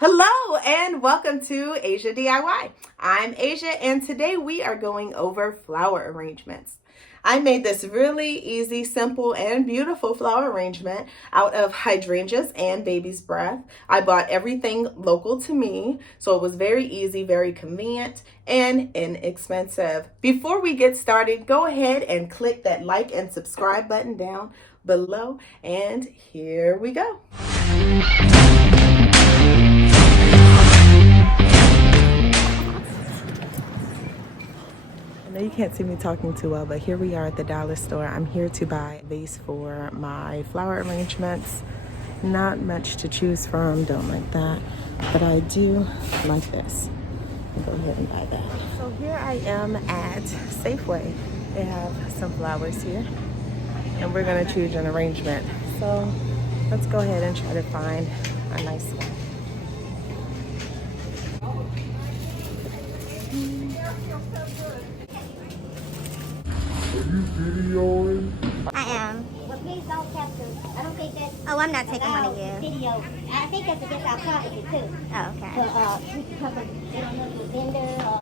Hello and welcome to Asia DIY. I'm Asia and today we are going over flower arrangements. I made this really easy, simple, and beautiful flower arrangement out of hydrangeas and baby's breath. I bought everything local to me, so it was very easy, very convenient, and inexpensive. Before we get started, go ahead and click that like and subscribe button down below, and here we go. I know you can't see me talking too well, but here we are at the dollar store. I'm here to buy a vase for my flower arrangements. Not much to choose from, don't like that, but I do like this. I'll go ahead and buy that. So here I am at Safeway. They have some flowers here, and we're gonna choose an arrangement. So let's go ahead and try to find a nice one. Are you videoing? I am. Well, please don't capture. I don't think that's. Oh, I'm not taking one of you. Video. I think that's against our property too. Oh, okay. So, because they don't know the vendor or.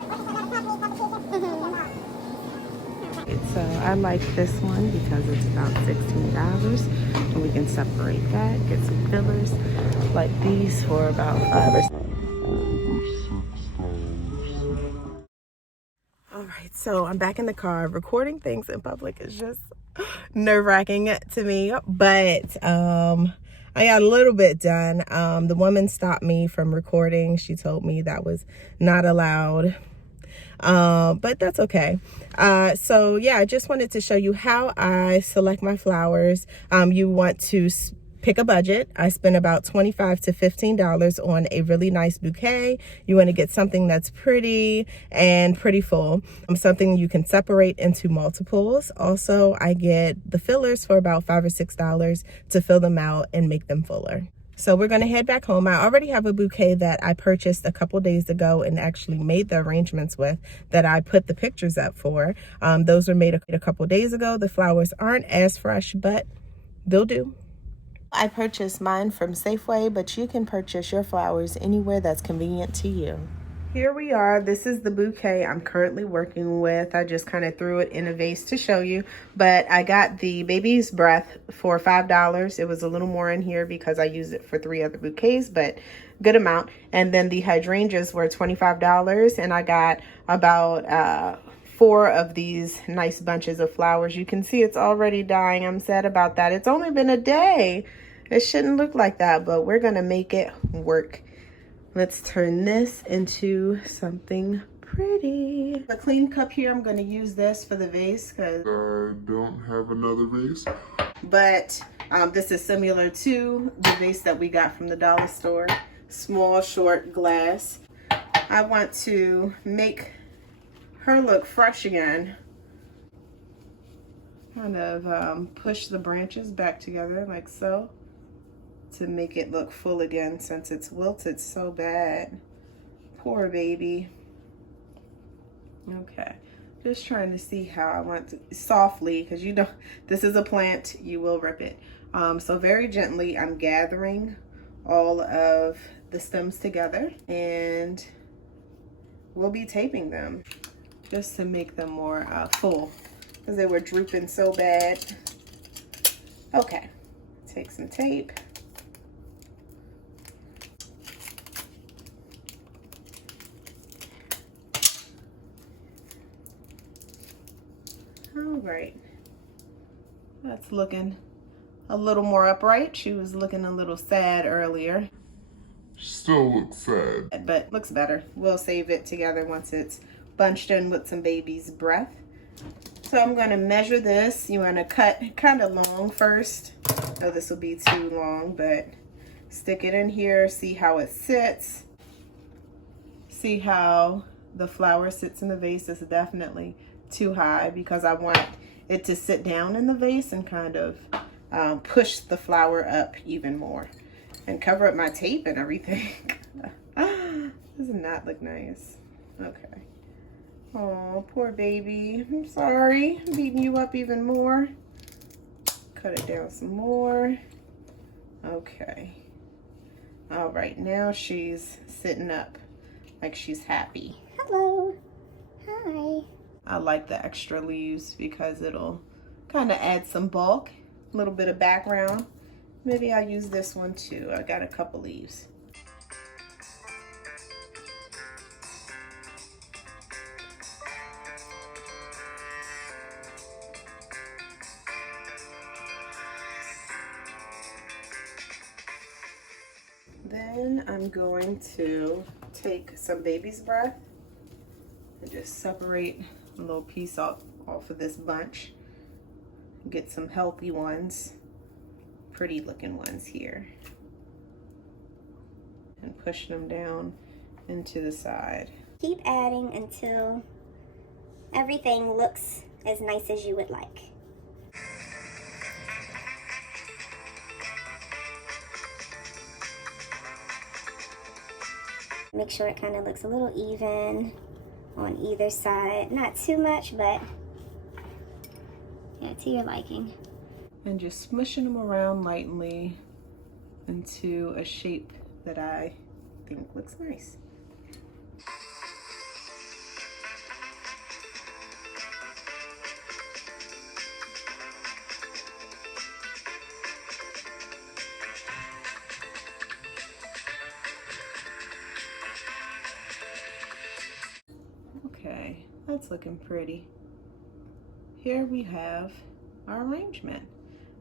So I like this one because it's about $16, and we can separate that, get some fillers like these for about $5 or $6. All right, so I'm back in the car. Recording things in public is just nerve-wracking to me, but I got a little bit done. The woman stopped me from recording. She told me that was not allowed, but that's okay. So yeah, I just wanted to show you how I select my flowers. You want to pick a budget. I spent about $25 to $15 on a really nice bouquet. You want to get something that's pretty and pretty full. Something you can separate into multiples. Also, I get the fillers for about $5 or $6 to fill them out and make them fuller. So we're going to head back home. I already have a bouquet that I purchased a couple days ago and actually made the arrangements with, that I put the pictures up for. Those were made a couple days ago. The flowers aren't as fresh, but they'll do. I purchased mine from Safeway, but you can purchase your flowers anywhere that's convenient to you. Here we are. This is the bouquet I'm currently working with. I just kind of threw it in a vase to show you, but I got the baby's breath for $5. It was a little more in here because I used it for 3 other bouquets, but good amount. And then the hydrangeas were $25, and I got about 4 of these nice bunches of flowers. You can see it's already dying. I'm sad about that. It's only been a day. It shouldn't look like that, but we're gonna make it work. Let's turn this into something pretty. The clean cup here, I'm gonna use this for the vase because I don't have another vase. but this is similar to the vase that we got from the dollar store. Small, short glass. I want to make her look fresh again. Kind of push the branches back together like so to make it look full again, since it's wilted so bad. Poor baby. Okay, just trying to see how I want to, softly, because you know this is a plant, you will rip it. So very gently I'm gathering all of the stems together, and we'll be taping them just to make them more full, because they were drooping so bad. Okay, take some tape. All right, that's looking a little more upright. She was looking a little sad earlier. Still looks sad, But looks better. We'll save it together once it's bunched in with some baby's breath. So I'm going to measure this. You want to cut kind of long first. Oh, this will be too long, but stick it in here. See how it sits. See how the flower sits in the vase. Is definitely too high because I want it to sit down in the vase and kind of push the flower up even more and cover up my tape and everything. Does not look nice. Okay. Oh, poor baby. I'm sorry. I'm beating you up even more. Cut it down some more. Okay. All right, now she's sitting up like she's happy. Hello. Hi. I like the extra leaves because it'll kind of add some bulk, a little bit of background. Maybe I'll use this one too. I got a couple leaves. Then I'm going to take some baby's breath and just separate a little piece off of this bunch. Get some healthy ones, pretty looking ones here. And push them down into the side. Keep adding until everything looks as nice as you would like. Make sure it kind of looks a little even on either side. Not too much, but yeah, to your liking. And just smushing them around lightly into a shape that I think looks nice. Okay, that's looking pretty. Here we have our arrangement,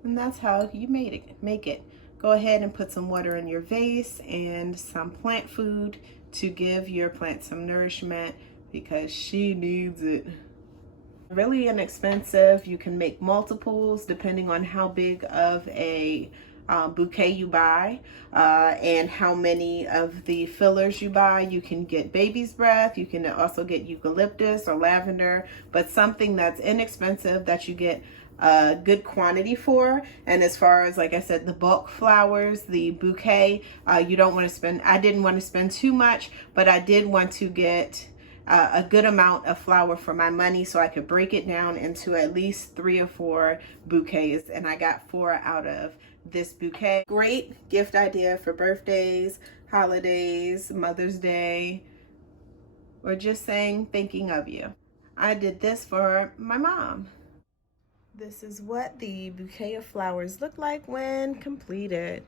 and that's how you make it. Go ahead and put some water in your vase and some plant food to give your plant some nourishment because she needs it. Really inexpensive. You can make multiples depending on how big of a bouquet you buy and how many of the fillers you buy. You can get baby's breath, you can also get eucalyptus or lavender, but something that's inexpensive that you get a good quantity for. And as far as, like I said, the bulk flowers, the bouquet, you don't want to spend, I didn't want to spend too much, but I did want to get a good amount of flower for my money so I could break it down into at least 3 or 4 bouquets, and I got 4 out of this bouquet. Great gift idea for birthdays, holidays, Mother's Day, or just saying thinking of you. I did this for my mom. This is what the bouquet of flowers look like when completed.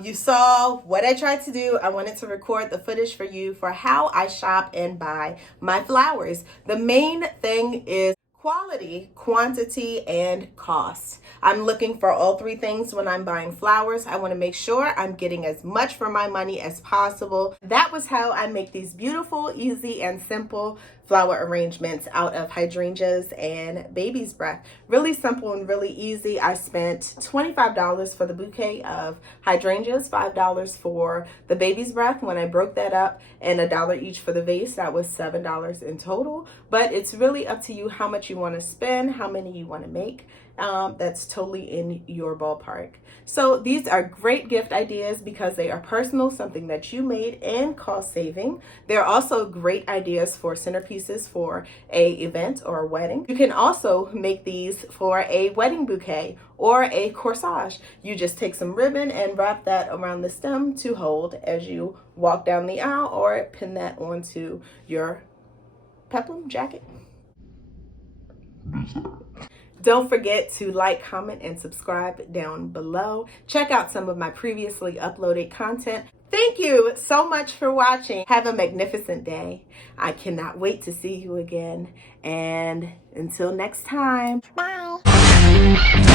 You saw what I tried to do. I wanted to record the footage for you for how I shop and buy my flowers. The main thing is quality, quantity, and cost. I'm looking for all 3 things when I'm buying flowers. I want to make sure I'm getting as much for my money as possible. That was how I make these beautiful, easy, and simple flower arrangements out of hydrangeas and baby's breath. Really simple and really easy. I spent $25 for the bouquet of hydrangeas, $5 for the baby's breath when I broke that up, and $1 each for the vase. That was $7 in total. But it's really up to you how much you want to spend, how many you want to make. That's totally in your ballpark. So these are great gift ideas because they are personal, something that you made, and cost saving. They're also great ideas for centerpieces for a event or a wedding. You can also make these for a wedding bouquet or a corsage. You just take some ribbon and wrap that around the stem to hold as you walk down the aisle, or pin that onto your peplum jacket. Don't forget to like, comment, and subscribe down below. Check out some of my previously uploaded content. Thank you so much for watching. Have a magnificent day. I cannot wait to see you again. And until next time. Bye.